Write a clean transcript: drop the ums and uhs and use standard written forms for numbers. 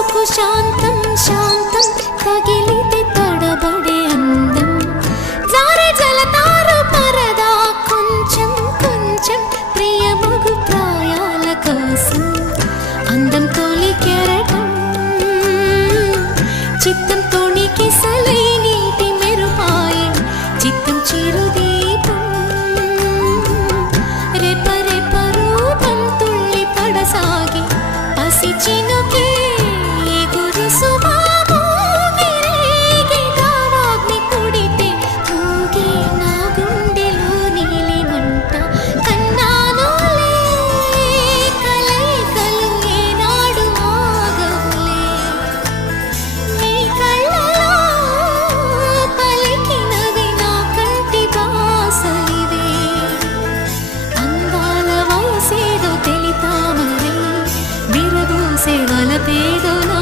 సోకు శాంతం శాంతం తగిలితే తడబడే అందం జారే జలతారు పరదా కొంచెం కొంచెం ప్రియమగు ప్రాయాల కోసం అందం తోలి కెరటం చిత్తం తోణికి సలై నీటి మెరుపాయి చిత్తం చిరుదీపం రేప రేప రూపం తుళ్ళి పడసాగి పసి చినుకే ఎగురు సుమాము గిరేగి దావాగ్ని పుడితే ఊగి నా గుండెలో నీలి మంట కన్నానులే కలయికలు ఏనాడు ఆగవులే నీ కళ్ళలో పలికినవి నా కంటి బాసలివే అందాల వయసేదో తెలితామరే విరబూసే వలపేదో నా